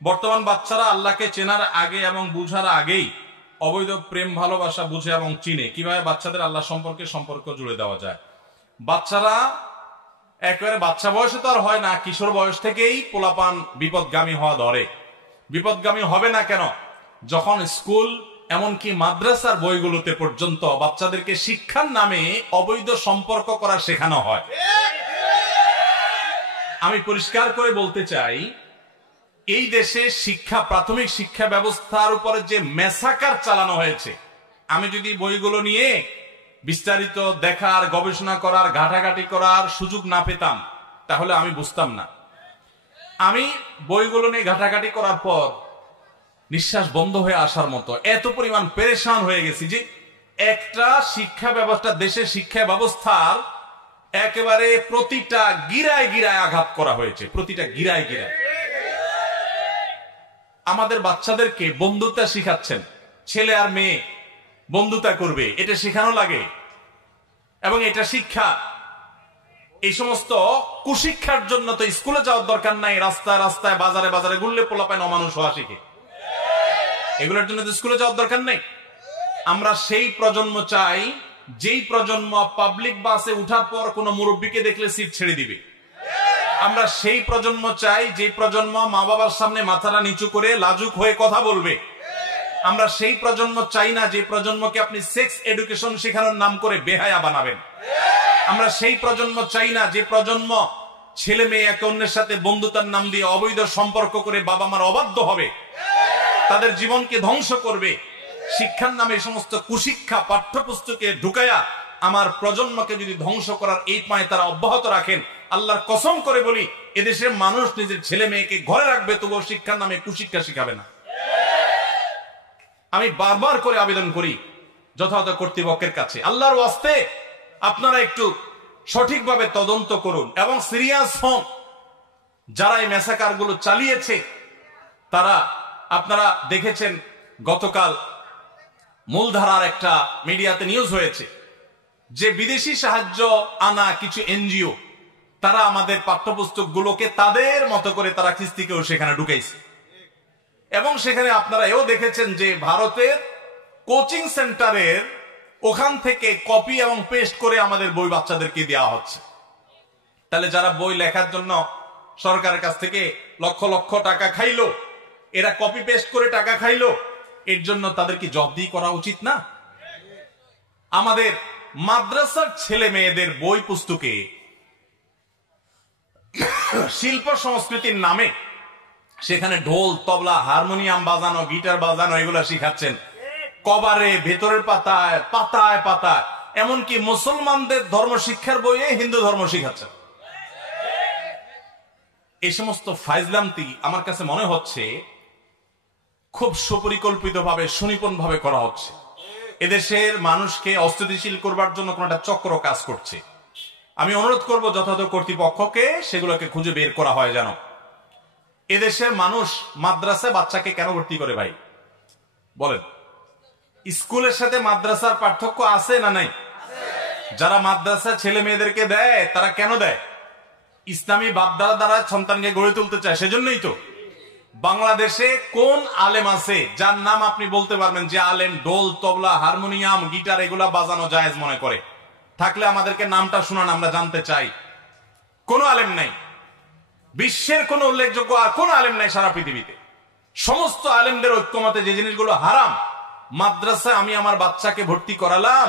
বর্তমান বাচ্চারা আল্লাহকে চেনার আগে এবং বুঝার আগেই অবৈধ প্রেম ভালোবাসা বুঝে এবং চিনে কিভাবে বাচ্চাদের আল্লাহ সম্পর্ক জুড়ে দেওয়া যায়। বাচ্চারা একেবারে বাচ্চা বয়সে তো আর হয় না, কিশোর বয়স থেকেই পোলাপান বিপদগামী হওয়া ধরে। বিপদগামী হবে না কেন? যখন স্কুল এমনকি মাদ্রাসার বইগুলোতে পর্যন্ত বাচ্চাদেরকে শিক্ষার নামে অবৈধ সম্পর্ক করা শেখানো হয়। আমি পরিষ্কার করে বলতে চাই, এই দেশে শিক্ষা, প্রাথমিক শিক্ষা ব্যবস্থার উপরে যে মেসাকার চালানো হয়েছে, আমি যদি বইগুলো নিয়ে বিস্তারিত দেখার, গবেষণা করার, ঘাটাঘাটি করার সুযোগ না পেতাম তাহলে আমি বুঝতাম না। আমি বইগুলো নিয়ে ঘাটাঘাটি করার পর নিঃশ্বাস বন্ধ হয়ে আসার মতো এত পরিমাণ পেরেশান হয়ে গেছি যে একটা শিক্ষা ব্যবস্থা, দেশের শিক্ষা ব্যবস্থার একেবারে প্রতিটা গিরায় গিরায় আঘাত করা হয়েছে, প্রতিটা গিরায় গিরায়। আমাদের বাচ্চাদেরকে বন্ধুত্ব শিখাচ্ছেন, ছেলে আর মেয়ে বন্ধুতা করবে, এটা শেখানো লাগে এবং এটা শিক্ষা। এই সমস্ত কুশিক্ষার জন্য তো স্কুলে যাওয়ার দরকার নাই, রাস্তায় রাস্তায় বাজারে বাজারে ঘুরলে পোলাপায় অমানুষ হওয়া শিখে, এগুলোর জন্য তো স্কুলে যাওয়ার দরকার নেই। আমরা সেই প্রজন্ম চাই যেই প্রজন্ম পাবলিক বাসে উঠার পর কোনো মুরব্বীকে দেখলে সিট ছেড়ে দিবে। আমরা সেই প্রজন্ম চাই যে প্রজন্ম মা বাবার সামনে মাথাটা নিচু করে লাজুক হয়ে কথা বলবে। আমরা সেই প্রজন্ম চাই না যে প্রজন্মকে আপনি সেক্স এডুকেশন শেখানোর নাম করে বেহায়া বানাবেন। আমরা সেই প্রজন্ম চাই না যে প্রজন্ম ছেলে মেয়ে একে অন্যের সাথে বন্ধুতার নাম দিয়ে অবৈধ সম্পর্ক করে বাবা মার অবাধ্য হবে, তাদের জীবনকে ধ্বংস করবে। শিক্ষার নামে সমস্ত কুশিক্ষা পাঠ্যপুস্তকে ঢুকায়া আমার প্রজন্মকে যদি ধ্বংস করার এই পায়ে তারা অব্যাহত রাখেন, আল্লাহর কসম করে বলি, এদেশের মানুষ নিজের ছেলে মেয়েকে ঘরে রাখবে, তবুও শিক্ষার নামে কুশিক্ষা শিখাবে না। আমি বারবার করে আবেদন করি যথাযথ কর্তৃপক্ষের কাছে, আল্লাহর ওয়াস্তে আপনারা একটু সঠিকভাবে তদন্ত করুন এবং সিরিয়াস হন। যারা এই মেসাকার গুলো চালিয়েছে তারা, আপনারা দেখেছেন গতকাল মূলধারার একটা মিডিয়াতে নিউজ হয়েছে যে বিদেশি সাহায্য আনা কিছু এনজিও তারা আমাদের পাঠ্যপুস্তক গুলোকে তাদের মতো করে তারা খিস্তিকেও সেখানে ঢুকাইছে। এবং সেখানে আপনারা এও দেখেছেন যে ভারতের কোচিং সেন্টারের ওখান থেকে কপি এবং পেস্ট করে আমাদের বই বাচ্চাদেরকে দেওয়া হচ্ছে। তাহলে যারা বই লেখার জন্য সরকারের কাছ থেকে লক্ষ লক্ষ টাকা খাইলো, এরা কপি পেস্ট করে টাকা খাইলো, এর জন্য তাদের কি জবাবদিহি করা উচিত না? আমাদের মাদ্রাসার ছেলে মেয়েদের বই পুস্তকে শিল্প সংস্কৃতির নামে সেখানে ঢোল, তবলা, হারমোনিয়াম বাজানো, গিটার বাজানো এগুলা শিখাচ্ছেন কবারে, ভেতরের পাতায় পাতায় পাতায়, এমনকি মুসলমানদের ধর্ম শিক্ষার বইয়ে হিন্দু ধর্ম শিখাচ্ছেন। এই সমস্ত ফাইজলামতি আমার কাছে মনে হচ্ছে খুব সুপরিকল্পিত ভাবে, সুনিপুণ ভাবে করা হচ্ছে। এদেশের মানুষকে অস্থিতিশীল করবার জন্য কোন একটা চক্র কাজ করছে। আমি অনুরোধ করব যথাযথ কর্তৃপক্ষকে সেগুলোকে খুঁজে বের করা হয় যেন। এদেশের মানুষ মাদ্রাসায় বাচ্চাকে কেন ভর্তি করে ভাই বলেন? স্কুলের সাথে মাদ্রাসার পার্থক্য আছে না নাই? যারা মাদ্রাসা ছেলে মেয়েদেরকে দেয় তারা কেন দেয়? ইসলামী ভাবধারা দ্বারা সন্তানকে গড়ে তুলতে চায়, সেজন্যই তো। বাংলাদেশে কোন আলেম আছে যার নাম আপনি বলতে পারবেন যে আলেম ঢোল, তবলা, হারমোনিয়াম, গিটার এগুলা বাজানো জায়েজ মনে করে? থাকলে আমাদেরকে নামটা শুনান, আমরা জানতে চাই। কোন আলেম নাই, বিশ্বের কোন উল্লেখযোগ্য আর কোন আলেম নাই সারা পৃথিবীতে। সমস্ত আলেমদের ঐক্যমতে যে জিনিসগুলো হারাম, মাদ্রাসায় আমি আমার বাচ্চাকে ভর্তি করালাম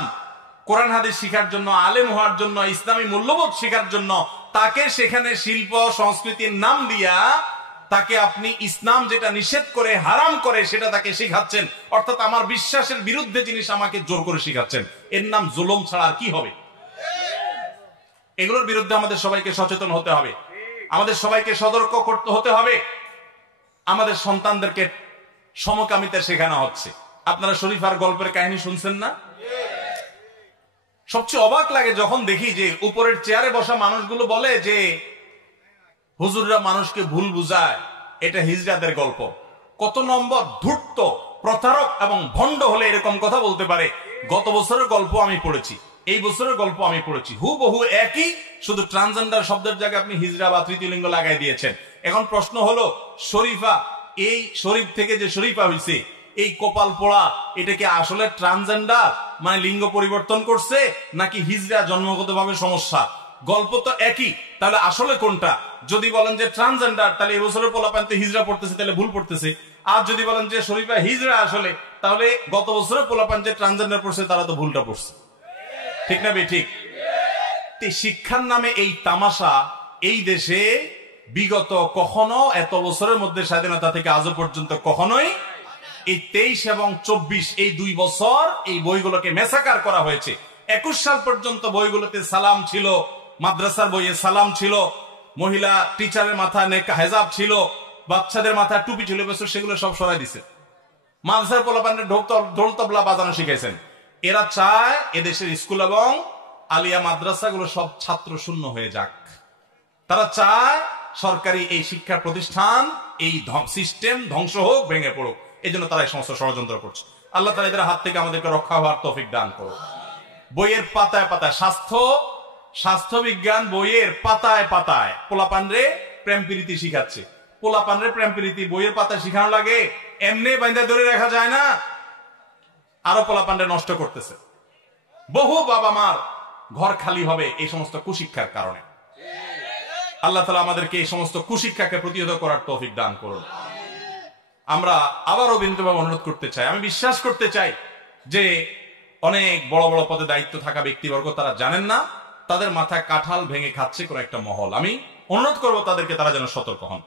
কোরআন হাদিস শিখার জন্য, আলেম হওয়ার জন্য, ইসলামী মূল্যবোধ শেখার জন্য, তাকে সেখানে শিল্প সংস্কৃতির নাম দিয়া তাকে আপনি ইসলাম যেটা নিষেধ করে, হারাম করে, সেটা তাকে শিখাচ্ছেন। অর্থাৎ আমার বিশ্বাসের বিরুদ্ধে জিনিস আমাকে জোর করে শিখাচ্ছেন। এর নাম জুলুম ছাড়া আর কি হবে? এগুলোর বিরুদ্ধে আমাদের সবাইকে সচেতন হতে হবে, আমাদের সবাইকে সতর্ক করতে হতে হবে। আমাদের সন্তানদেরকে সমকামিতা শেখানো হচ্ছে। আপনারা শরীফার গল্পের কাহিনী শুনছেন না? সবচেয়ে অবাক লাগে যখন দেখি যে উপরের চেয়ারে বসা মানুষগুলো বলে যে হুজুররা মানুষকে ভুল বুঝায়, এটা হিজড়াদের গল্প। কত নম্বর ধূর্ত, প্রতারক এবং ভণ্ড হলে এরকম কথা বলতে পারে? গত বছরের গল্প আমি পড়েছি, এই বছরের গল্প আমি পড়েছি, হুবহু একই, শুধু ট্রান্সজেন্ডার শব্দের জায়গায় আপনি হিজড়া বা তৃতীয় লিঙ্গ লাগাই দিয়েছেন। এখন প্রশ্ন হলো, শরীফা এই শরীফ থেকে যে শরীফা হয়েছে, এই কপাল পোড়া, এটা কি আসলে ট্রান্সজেন্ডার, মানে লিঙ্গ পরিবর্তন করছে, নাকি হিজড়া জন্মগত ভাবে সমস্যা? গল্প তো একই, তাহলে আসলে কোনটা? যদি বলেন যে ট্রান্সজেন্ডার, তাহলে এবছরের পোলাপানতে হিজড়া পড়তেছে, তাহলে ভুল পড়তেছে। আর যদি বলেন যে শরীফা হিজড়া আসলে, তাহলে গত বছরের পোলাপান যে ট্রান্সজেন্ডার পড়ছে তারা তো ভুলটা পড়ছে। ঠিক না বে ঠিক? শিক্ষার নামে এই তামাশা এই দেশে বিগত কখনো, এত বছরের মধ্যে স্বাধীনতা থেকে আজও পর্যন্ত কখনোই, এই 23 এবং 24 এই 2 বছর এই বইগুলোকে মেসাকার করা হয়েছে। 21 সাল পর্যন্ত বইগুলোতে সালাম ছিল, মাদ্রাসার বইয়ে সালাম ছিল, মহিলা টিচারের মাথা হেজাব ছিল, বাচ্চাদের মাথা টুপি ছিল, বছর সেগুলো সব সরাই দিছে। মাদ্রাসার পোলাপানের ঢোল তবলা বাজানো শিখাইছেন। এরা চায় এদেশের স্কুল এবং আলিয়া মাদ্রাসাগুলো সব ছাত্র শূন্য হয়ে যাক। তারা চায় সরকারি এই শিক্ষা প্রতিষ্ঠান, এই সিস্টেম ধ্বংস হোক, ভেঙে পড়ুক। এই জন্য তারা এই সমস্ত ষড়যন্ত্র করছে। আল্লাহ তাআলা এদের হাত থেকে আমাদেরকে রক্ষা হওয়ার তৌফিক দান করুন। বইয়ের পাতায় পাতায় স্বাস্থ্য বিজ্ঞান বইয়ের পাতায় পাতায় পোলাপানরে প্রেম প্রীতি শিখাচ্ছে। পোলাপানরে প্রেম প্রীতি বইয়ের পাতায় শিখানো লাগে, এমনি বাইন্দা ধরে রাখা যায় না। আরো পোলাপানরে নষ্ট করতেছে। বহু বাবা মার ঘর খালি হবে এই সমস্ত কুশিক্ষার কারণে। আল্লাহ তাআলা আমাদেরকে এই সমস্ত কুশিক্ষাকে প্রতিহত করার তৌফিক দান করুন। আমরা আবারও বিনীতভাবে অনুরোধ করতে চাই, আমি বিশ্বাস করতে চাই যে অনেক বড় বড় পদে দায়িত্ব থাকা ব্যক্তিবর্গ তারা জানেন না তাদের মাথায় কাঁঠাল ভেঙে খাচ্ছে কোন একটা মহল। আমি অনুরোধ করবো তাদেরকে, তারা যেন সতর্ক হন।